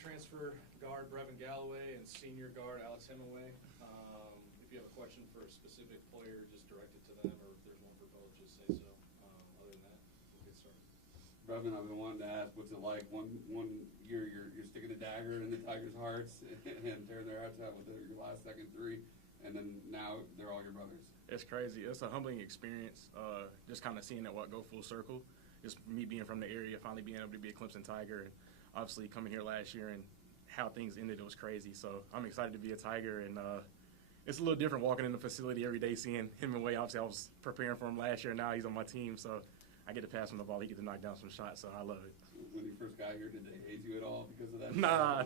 transfer guard Brevin Galloway and senior guard Alex Hemenway. If you have a question for a specific player, just direct it to them, or if there's one for both, just say so. Other than that, we'll get started. Brevin, I've been wanting to ask, what's it like? One year you're sticking a dagger in the Tigers' hearts and tearing their hearts out with your last second three, and then now they're all your brothers. It's crazy. It's a humbling experience. Just kind of seeing it go full circle. Just me being from the area, finally being able to be a Clemson Tiger, and obviously coming here last year and how things ended, it was crazy. So I'm excited to be a Tiger, and it's a little different walking in the facility every day, seeing Hemenway. Obviously, I was preparing for him last year, and now he's on my team, so I get to pass him the ball. He gets to knock down some shots, so I love it. When you first got here, did they haze you at all because of that? Nah,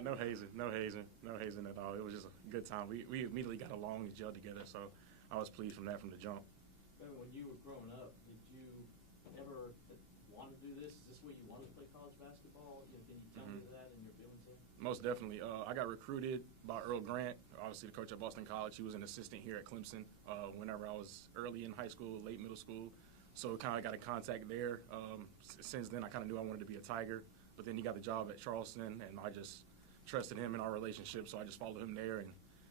no hazing at all. It was just a good time. We immediately got along and gelled together, so I was pleased from that from the jump. When you were growing up, did you ever want to do this? Is this where you wanted to play college basketball? Can you tell me that and your feelings there? Most definitely. I got recruited by Earl Grant, obviously the coach at Boston College. He was an assistant here at Clemson whenever I was early in high school, late middle school. So kind of got in contact there. Since then, I kind of knew I wanted to be a Tiger. But then he got the job at Charleston, and I just trusted him in our relationship. So I just followed him there and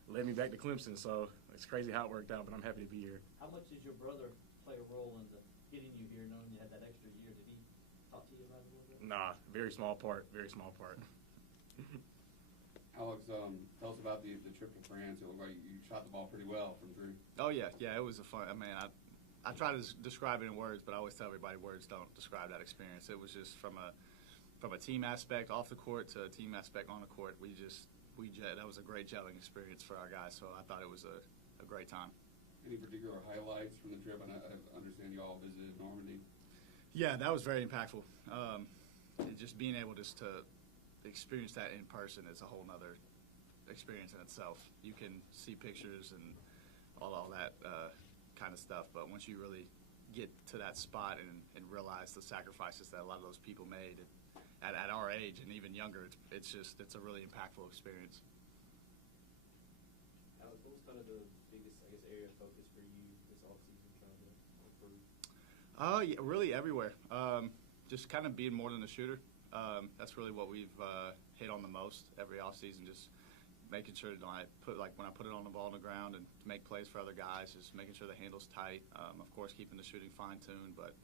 led me back to Clemson. So it's crazy how it worked out, but I'm happy to be here. How much did your brother play a role in getting you here, knowing you had that extra year? Did he talk to you about it a little bit? Nah, very small part, very small part. Alex, tell us about the trip to France. It looked like you shot the ball pretty well from three. Oh, yeah, it was a fun. I mean, I try to describe it in words, but I always tell everybody words don't describe that experience. It was just from a team aspect off the court to a team aspect on the court. That was a great gelling experience for our guys, so I thought it was a great time. Any particular highlights from the trip? And I understand you all visited Normandy. Yeah, that was very impactful. Just being able to experience that in person is a whole nother experience in itself. You can see pictures and all that kind of stuff, but once you really get to that spot and realize the sacrifices that a lot of those people made at our age and even younger, it's a really impactful experience. Alex, what was kind of the biggest, area of focus for you this offseason trying to improve? Yeah, really everywhere. Just kind of being more than a shooter. That's really what we've hit on the most every offseason. Just making sure that when I put it on the ball on the ground and to make plays for other guys, just making sure the handle's tight. Of course, keeping the shooting fine-tuned, but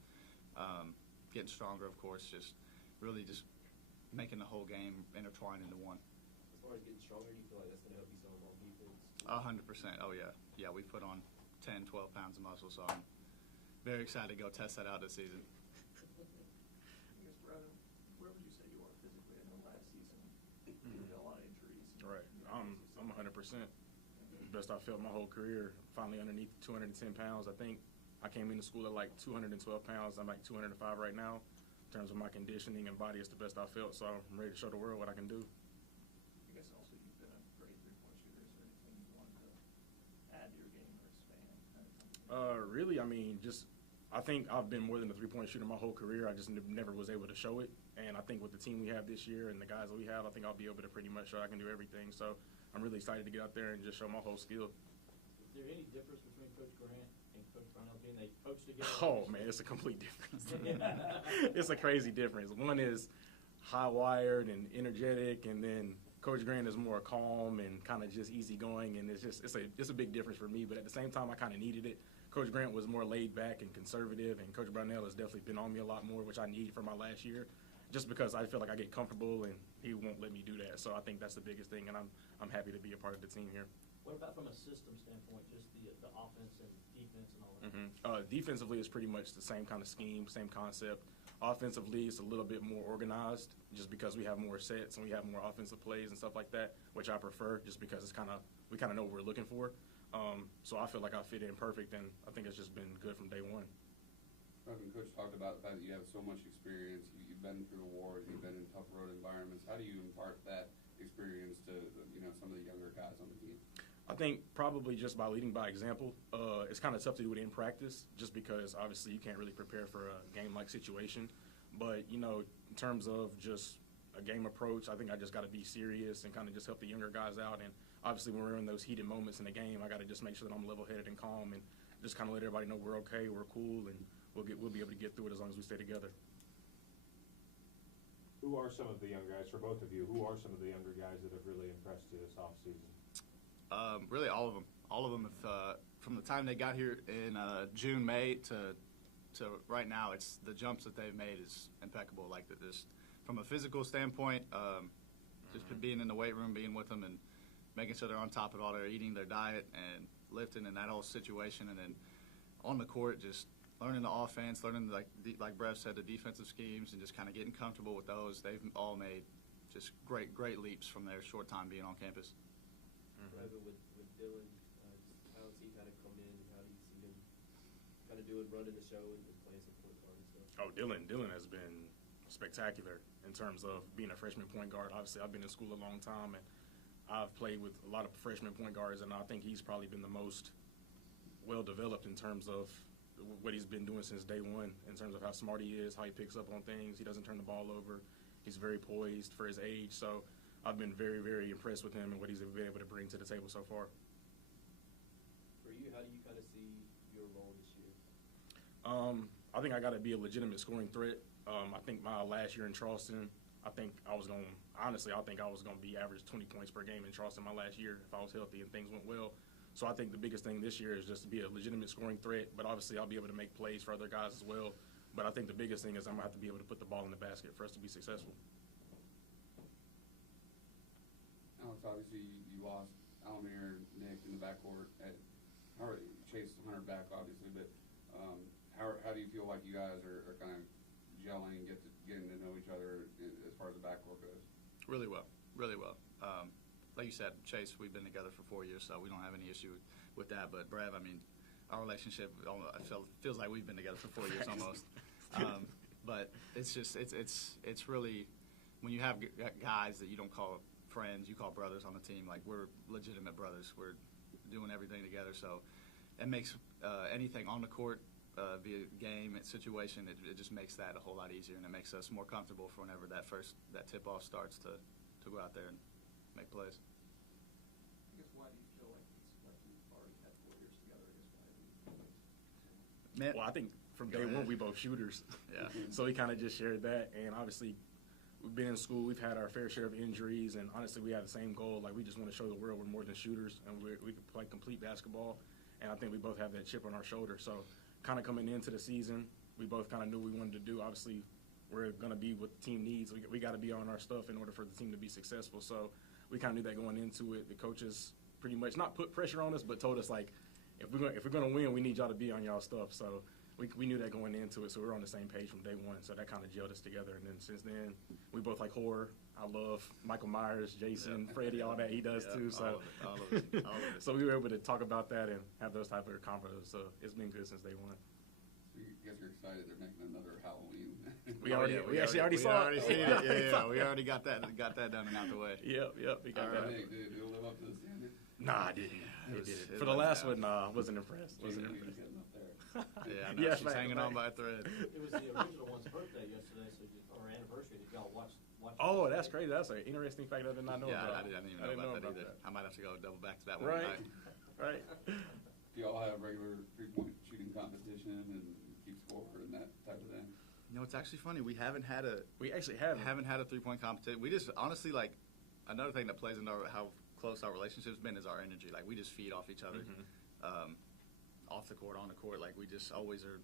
getting stronger, of course, just really just making the whole game intertwined into one. As far as getting stronger, do you feel like that's going to help you some on defense? 100%. Oh, yeah. Yeah, we put on 10, 12 pounds of muscle, so I'm very excited to go test that out this season. Where would you say you are physically? I know last season you had a lot of injuries. Right. I'm 100%. Best I felt my whole career, finally underneath 210 pounds. I think I came into school at like 212 pounds. I'm like 205 right now. In terms of my conditioning and body, it's the best I felt, so I'm ready to show the world what I can do. I guess also you've been a great three-point shooter. Is there anything you wanted to add to your game or expand? Really, I mean, I think I've been more than a three-point shooter my whole career. I just never was able to show it. And I think with the team we have this year and the guys that we have, I think I'll be able to pretty much show I can do everything. So I'm really excited to get out there and just show my whole skill. Is there any difference between Coach Grant and Coach Brownell being they coach together? Oh, man, it's a complete difference. It's a crazy difference. One is high-wired and energetic, and then Coach Grant is more calm and kind of just easygoing, and it's a big difference for me. But at the same time, I kind of needed it. Coach Grant was more laid back and conservative, and Coach Brownell has definitely been on me a lot more, which I need for my last year, just because I feel like I get comfortable and he won't let me do that. So I think that's the biggest thing, and I'm happy to be a part of the team here. What about from a system standpoint, just the offense and defense and all that? Defensively, it's pretty much the same kind of scheme, same concept. Offensively, it's a little bit more organized just because we have more sets and we have more offensive plays and stuff like that, which I prefer just because we kind of know what we're looking for. So I feel like I fit in perfect, and I think it's just been good from day one. Coach talked about the fact that you have so much experience. You've been through the wars. You've been in tough road environments. How do you impart that experience to some of the younger guys on the team? I think probably just by leading by example. It's kind of tough to do it in practice just because obviously you can't really prepare for a game-like situation. But, in terms of just a game approach, I think I just got to be serious and kind of just help the younger guys out. And obviously when we're in those heated moments in the game, I got to just make sure that I'm level-headed and calm and just kind of let everybody know we're okay, we're cool, and we'll be able to get through it as long as we stay together. Who are some of the young guys, for both of you, who are some of the younger guys that have really impressed you this offseason? Really, all of them. All of them, from the time they got here in June, May to right now, it's the jumps that they've made is impeccable. Like just from a physical standpoint, just being in the weight room, being with them, and making sure they're on top of all their eating, their diet, and lifting, and that whole situation, and then on the court, just learning the offense, learning like Brev said, the defensive schemes, and just kind of getting comfortable with those. They've all made just great leaps from their short time being on campus. Brevin, with Dylan, how has he kind of come in? How do you see him kind of doing, running the show and playing some point guard and stuff? Oh, Dylan has been spectacular in terms of being a freshman point guard. Obviously, I've been in school a long time, and I've played with a lot of freshman point guards, and I think he's probably been the most well-developed in terms of what he's been doing since day one, in terms of how smart he is, how he picks up on things. He doesn't turn the ball over. He's very poised for his age. So I've been very, very impressed with him and what he's been able to bring to the table so far. For you, how do you kind of see your role this year? I think I got to be a legitimate scoring threat. I think my last year in Charleston, I think I was going to be average 20 points per game in Charleston my last year if I was healthy and things went well. So I think the biggest thing this year is just to be a legitimate scoring threat, but obviously I'll be able to make plays for other guys as well. But I think the biggest thing is I'm going to have to be able to put the ball in the basket for us to be successful. Alex, obviously you lost Almir and Nick in the backcourt. Chase Hunter back, obviously, but how do you feel like you guys are kind of gelling, getting to know each other as far as the backcourt goes? Really well. Like you said, Chase, we've been together for 4 years, so we don't have any issue with that. But Brev, I mean, our relationship feels like we've been together for 4 years almost. But it's just it's really, when you have guys that you don't call friends, you call brothers on the team. Like, we're legitimate brothers. We're doing everything together, so it makes anything on the court, via game situation, it just makes that a whole lot easier, and it makes us more comfortable for whenever that tip off starts to go out there and make plays. I guess why do you feel like it's like you've already had 4 years together? I guess why do you? Well, I think from day one we both shooters. Yeah. So we kind of just shared that, and obviously we've been in school, we've had our fair share of injuries, and honestly we have the same goal. Like, we just want to show the world we're more than shooters, and we can play complete basketball, and I think we both have that chip on our shoulder. So kind of coming into the season, we both kind of knew what we wanted to do. Obviously, we're going to be what the team needs. We got to be on our stuff in order for the team to be successful. So we kind of knew that going into it. The coaches pretty much not put pressure on us, but told us, like, if we're going to win, we need y'all to be on y'all stuff. So we knew that going into it, so we were on the same page from day one. So that kind of gelled us together. And then since then, we both like horror. I love Michael Myers, Jason, Freddie, all that he does too. So all of it. so we were able to talk about that and have those type of convos. So it's been good since day one. So you guys are excited they're making another Halloween. We actually already saw it. Yeah, we already got that done and out the way. Yep, we got that. Did it live up to the standard? Nah, I didn't. For the last one, wasn't impressed. Wasn't impressed. Yeah, I know, Yeah, she's right, hanging right. on by a thread. It was the original one's birthday yesterday, or anniversary. Did y'all watch Oh, that's crazy. That's an interesting fact I did not know Yeah, about. I didn't even know about that either. I might have to go double back to that one Right, tonight. right. Do y'all have regular three-point shooting competition and keep score and that type of thing? You know, it's actually funny. We haven't had a Haven't had a 3-point competition. We just honestly, like, another thing that plays into how close our relationship's been is our energy. Like, we just feed off each other, off the court, on the court. Like, we just always are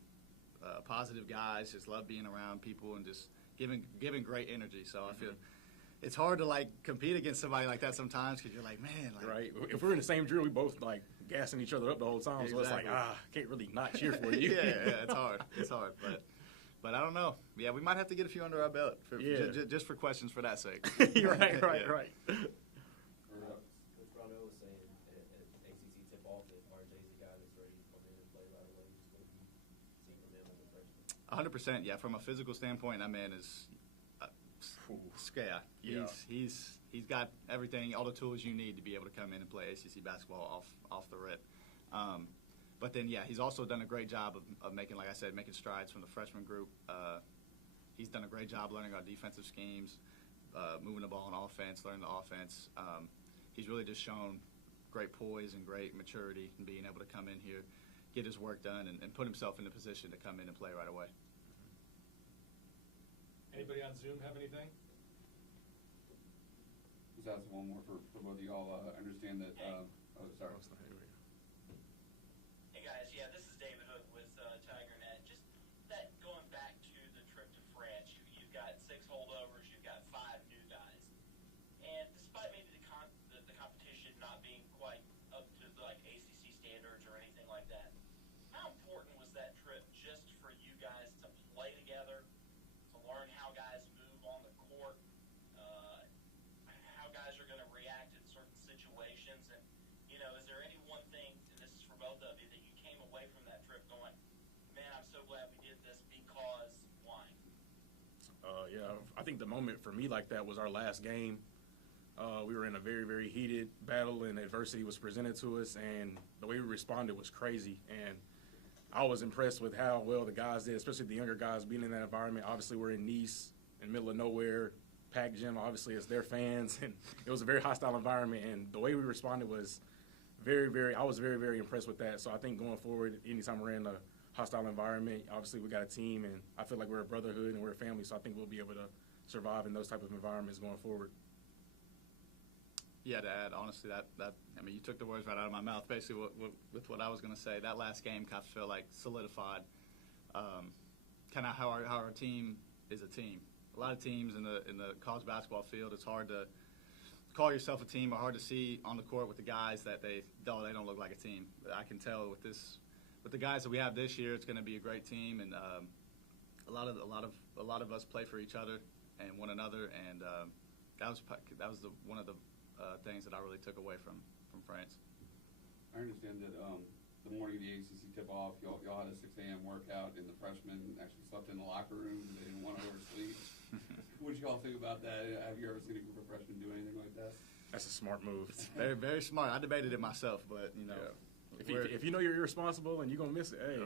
positive guys. Just love being around people and just giving great energy. So I feel it's hard to, like, compete against somebody like that sometimes because you're like, man, like, Right. If we're in the same drill, we both like gassing each other up the whole time. So it's like, Exactly. can't really not cheer for you. yeah, it's hard. It's hard, but I don't know. Yeah, we might have to get a few under our belt just for questions for that sake. right. Yeah. Right. Coach Rondo was saying at ACC tip-off that RJ's the guy that's ready to come in and play right away. Just what you see from him as a freshman. 100%. Yeah, from a physical standpoint, that man is He's got everything, all the tools you need to be able to come in and play ACC basketball off the rip. But then, yeah, he's also done a great job of making, like I said, making strides from the freshman group. He's done a great job learning our defensive schemes, moving the ball on offense, learning the offense. He's really just shown great poise and great maturity in being able to come in here, get his work done, and put himself in a position to come in and play right away. Anybody on Zoom have anything? ask one more for both of y'all. I understand that, sorry. Hey guys, yeah, this is David Hook with TigerNet. Just that going back to the trip to France, you've got 6 holdovers, you've got 5 new guys, and despite maybe the competition not being quite up to like ACC standards or anything like that, how important was that trip just for you guys to play together, to learn how guys move on the court, how guys are going to react in certain situations, and is there any one thing, and this is for both of you, that you came away from that trip going, man, I'm so glad we did this because why? Yeah, I think the moment for me like that was our last game. We were in a very, very heated battle, and adversity was presented to us, and the way we responded was crazy. And I was impressed with how well the guys did, especially the younger guys being in that environment. Obviously, we're in Nice, in the middle of nowhere, packed gym. Obviously, it's their fans, and it was a very hostile environment. And the way we responded was I was very, very impressed with that. So I think going forward, anytime we're in a hostile environment, obviously we got a team, and I feel like we're a brotherhood and we're a family. So I think we'll be able to survive in those type of environments going forward. Yeah, to add, honestly, I mean, you took the words right out of my mouth. Basically, with what I was going to say, that last game kind of felt like solidified, kind of how our team is a team. A lot of teams in the college basketball field, it's hard to call yourself a team, or hard to see on the court with the guys that they don't look like a team. But I can tell with the guys that we have this year, it's going to be a great team, and a lot of us play for each other and one another, and that was one of the things that I really took away from France. I understand that the morning of the ACC tip-off, y'all had a 6 a.m. workout, and the freshmen actually slept in the locker room. They didn't want to oversleep. What did y'all think about that? Have you ever seen a group of freshmen do anything like that? That's a smart move. Very, very smart. I debated it myself, but, Yeah. If you know you're irresponsible and you're going to miss it, hey,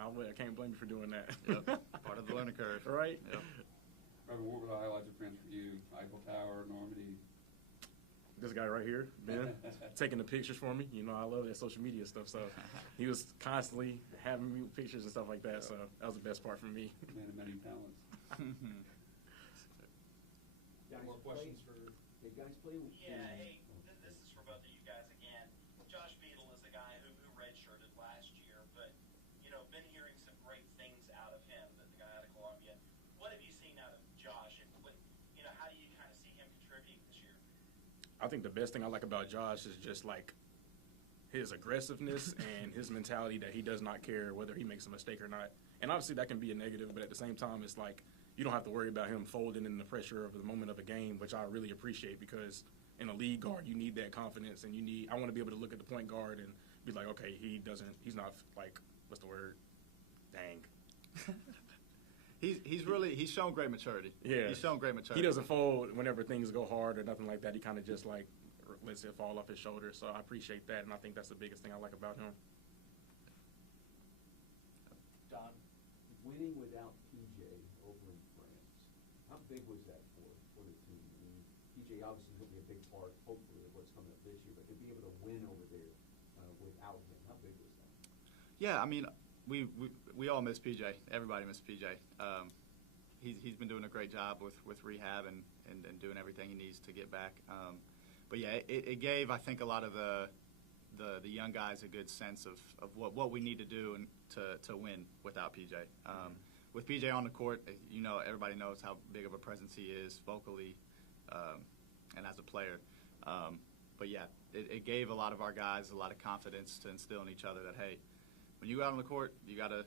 I can't blame you for doing that. Yep. Part of the learning curve. Right? Yep. Brevin, what were the highlights of France for you? Eiffel Tower, Normandy? This guy right here, Ben, taking the pictures for me. I love that social media stuff. So he was constantly having me with pictures and stuff like that. So that was the best part for me. Man of many talents. Got more questions for? Hey, guys, play with Yeah, hey, this is for both of you guys again. Josh Beadle is a guy who redshirted last year, but, been hearing some great things out of him, the guy out of Columbia. What have you seen out of Josh, and how do you kind of see him contributing this year? I think the best thing I like about Josh is just like his aggressiveness and his mentality that he does not care whether he makes a mistake or not. And obviously that can be a negative, but at the same time, it's like you don't have to worry about him folding in the pressure of the moment of a game, which I really appreciate, because in a lead guard, you need that confidence, and I want to be able to look at the point guard and be like, okay, he's not like, what's the word? Dang. He's shown great maturity. Yeah. He's shown great maturity. He doesn't fold whenever things go hard or nothing like that. He kind of just like lets it fall off his shoulders. So I appreciate that, and I think that's the biggest thing I like about him. Don? winning without PJ over in France. How big was that for the team? I mean, PJ obviously will be a big part, hopefully, of what's coming up this year, but to be able to win over there without him, how big was that? Yeah, I mean, we all miss PJ. Everybody miss PJ. He's been doing a great job with rehab and doing everything he needs to get back. But yeah, it gave, I think, a lot of the young guys a good sense of what we need to do to win without PJ. With PJ on the court, everybody knows how big of a presence he is vocally and as a player. But yeah, it gave a lot of our guys a lot of confidence to instill in each other that, hey, when you go out on the court, you gotta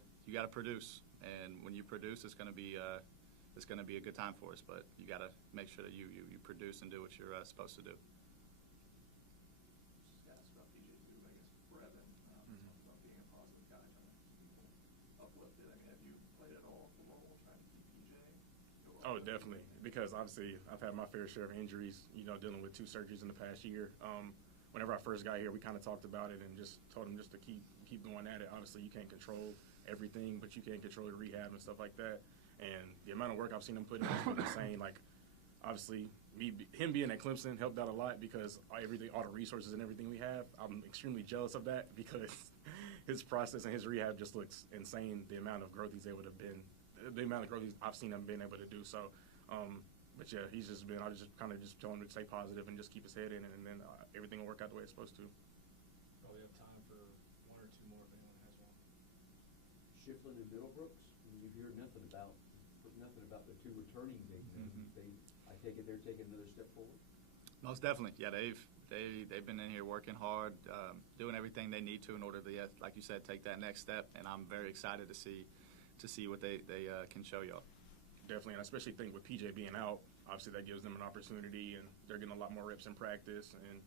produce, and when you produce, it's gonna be a good time for us. But you gotta make sure that you produce and do what you're supposed to do. Just ask about PJ too. I guess Brevin talked about being a positive guy, kind of uplifted. I mean, have you played at all for role trying to keep PJ? Oh, definitely, because obviously I've had my fair share of injuries, dealing with 2 surgeries in the past year. Whenever I first got here, we kind of talked about it and just told him just to keep going at it. Obviously, you can't control everything, but you can control the rehab and stuff like that. And the amount of work I've seen him put in has been insane. Like, obviously, him being at Clemson helped out a lot because all the resources and everything we have, I'm extremely jealous of that because his process and his rehab just looks insane, the amount of growth I've seen him being able to do. So but yeah, he's just been. I was just kind of just telling him to stay positive and just keep his head in, and then everything will work out the way it's supposed to. Probably have time for one or two more if anyone has one. Shiflin and Middlebrooks, you hear nothing about the two returning big men. I take it they're taking another step forward. Most definitely, yeah. They've been in here working hard, doing everything they need to in order to, like you said, take that next step. And I'm very excited to see what they can show y'all. Definitely, and I especially think with PJ being out, obviously that gives them an opportunity, and they're getting a lot more reps in practice, and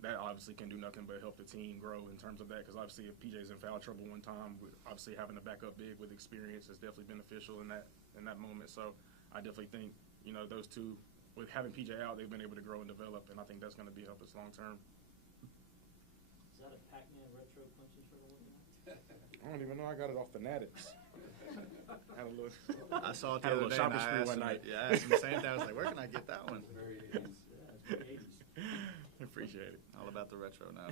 that obviously can do nothing but help the team grow in terms of that. Because obviously, if PJ's in foul trouble one time, obviously having a backup big with experience is definitely beneficial in that moment. So I definitely think those two, with having PJ out, they've been able to grow and develop, and I think that's going to be help us long term. Is that a Pac-Man retro punching shirt I'm looking at? I don't even know. I got it off Fanatics. Had a little. I saw it the Had a other little day, and shopping I spree asked one him, night. yeah, I asked him the same thing. I was like, where can I get that one? Very 80s. Yeah, it's very 80s. Appreciate it. All about the retro now.